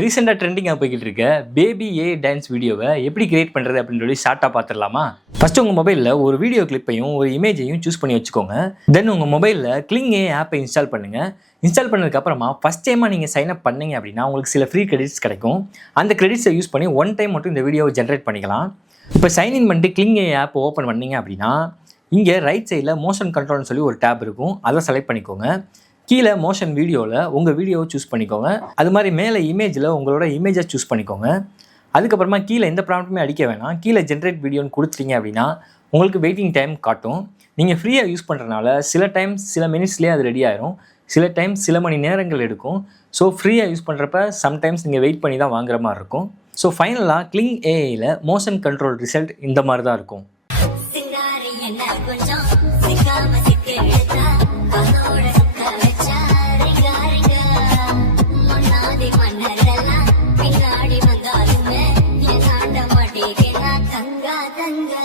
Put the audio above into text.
ரீசெண்டாக ட்ரெண்டிங்காக போய்கிட்டு இருக்க பேபி ஏ டான்ஸ் வீடியோவை எப்படி கிரியேட் பண்ணுறது அப்படின்னு சொல்லி ஷார்ட்டாக பார்த்துடலாமா? ஃபஸ்ட்டு உங்கள் மொபைலில் ஒரு வீடியோ கிளிப்பையும் ஒரு இமேஜையும் சூஸ் பண்ணி வச்சுக்கோங்க. தென் உங்கள் மொபைலில் கிளிங் ஏ ஆப்பை இன்ஸ்டால் பண்ணுங்கள். இன்ஸ்டால் பண்ணதுக்கப்புறமா ஃபஸ்ட் டைமாக நீங்கள் சைன் அப் பண்ணீங்க அப்படின்னா உங்களுக்கு சில ஃப்ரீ கிரெடிட்ஸ் கிடைக்கும். அந்த கிரெடிட்ஸை யூஸ் பண்ணி ஒன் டைம் மட்டும் இந்த வீடியோவை ஜென்ரேட் பண்ணிக்கலாம். இப்போ சைன்இன் பண்ணிட்டு கிளிங் ஏ ஆப் ஓப்பன் பண்ணீங்க அப்படின்னா இங்கே ரைட் சைடில் மோஷன் கண்ட்ரோல்னு சொல்லி ஒரு டேப் இருக்கும். அதை செலக்ட் பண்ணிக்கோங்க. கீழே மோஷன் வீடியோவில் உங்கள் வீடியோவை சூஸ் பண்ணிக்கோங்க. அது மாதிரி மேலே இமேஜில் உங்களோட இமேஜை சூஸ் பண்ணிக்கோங்க. அதுக்கப்புறமா கீழே எந்த ப்ராம்ப்ட்டுமே அடிக்க வேணாம். கீழே ஜென்ரேட் வீடியோன்னு கொடுத்துட்டீங்க அப்படின்னா உங்களுக்கு வெயிட்டிங் டைம் காட்டும். நீங்கள் ஃப்ரீயாக யூஸ் பண்ணுறதுனால சில டைம் சில மினிட்ஸ்லேயே அது ரெடி ஆயிரும், சில டைம் சில மணி நேரங்கள் எடுக்கும். ஸோ ஃப்ரீயாக யூஸ் பண்ணுறப்ப சம்டைம்ஸ் நீங்கள் வெயிட் பண்ணி தான் வாங்குற மாதிரி இருக்கும். ஸோ ஃபைனலாக கிளிங் ஏஐயில் மோஷன் கண்ட்ரோல் ரிசல்ட் இந்த மாதிரி தான் இருக்கும். பின்னாடி வந்தாலுமே என் ஆண்ட மாட்டேங்க தங்கா தங்கா